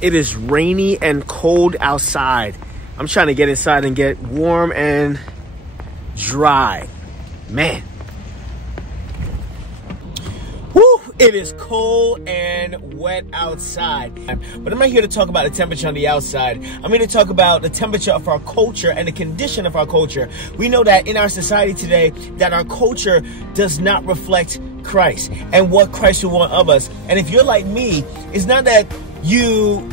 It is rainy and cold outside. I'm trying to get inside and get warm and dry. Man. Woo! It is cold and wet outside. But I'm not here to talk about the temperature on the outside. I'm here to talk about the temperature of our culture and the condition of our culture. We know that in our society today, that our culture does not reflect Christ and what Christ would want of us. And if you're like me, it's not that you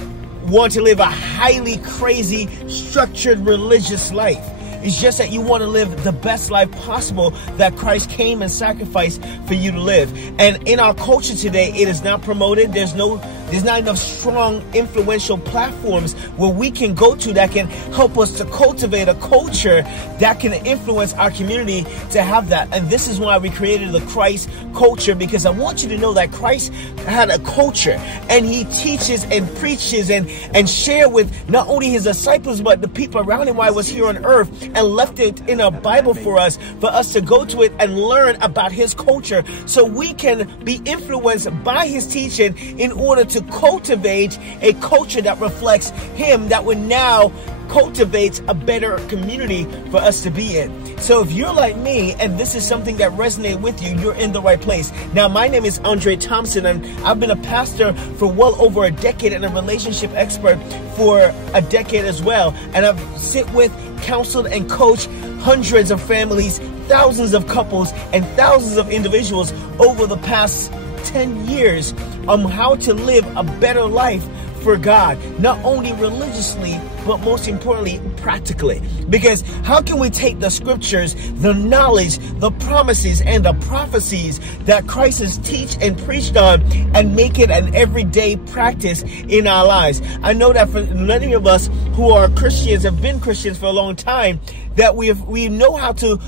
want to live a highly crazy, structured religious life. It's just that you want to live the best life possible that Christ came and sacrificed for you to live. And in our culture today, it is not promoted. There's not enough strong, influential platforms where we can go to that can help us to cultivate a culture that can influence our community to have that. And this is why we created the Christ culture, because I want you to know that Christ had a culture, and he teaches and preaches and share with not only his disciples, but the people around him while he was here on earth, and left it in a Bible for us to go to it and learn about his culture so we can be influenced by his teaching in order to cultivate a culture that reflects him, that would now cultivate a better community for us to be in. So if you're like me and this is something that resonates with you, you're in the right place. Now, my name is Andre Thompson, and I've been a pastor for well over a decade and a relationship expert for a decade as well. And I've sit with, counseled, and coached hundreds of families, thousands of couples, and thousands of individuals over the past 10 years on how to live a better life for God, not only religiously, but most importantly, practically. Because how can we take the scriptures, the knowledge, the promises, and the prophecies that Christ has teach and preached on and make it an everyday practice in our lives? I know that for many of us who are Christians, have been Christians for a long time, that we know how to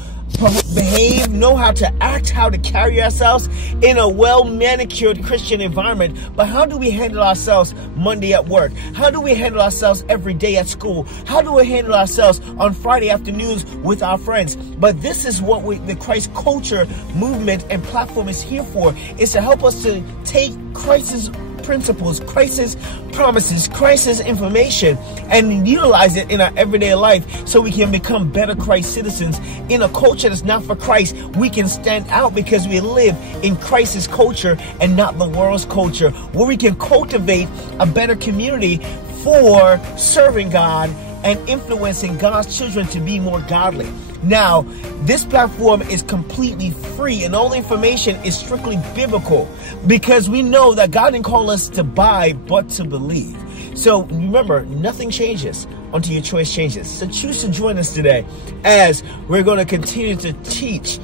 behave, know how to act, how to carry ourselves in a well-manicured Christian environment. But how do we handle ourselves Monday at work? How do we handle ourselves every day at school? How do we handle ourselves on Friday afternoons with our friends? But this is what the Christ culture movement and platform is here for, is to help us to take Christ's principles, Christ's promises, Christ's information, and utilize it in our everyday life so we can become better Christ citizens. In a culture that's not for Christ, we can stand out because we live in Christ's culture and not the world's culture, where we can cultivate a better community for serving God and influencing God's children to be more godly. Now, this platform is completely free, and all the information is strictly biblical, because we know that God didn't call us to buy, but to believe. So remember, nothing changes until your choice changes. So choose to join us today as we're going to continue to teach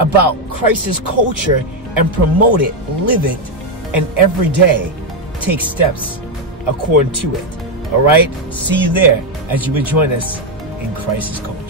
about Christ's culture and promote it, live it, and every day take steps according to it. All right? See you there as you would join us in Christ's culture.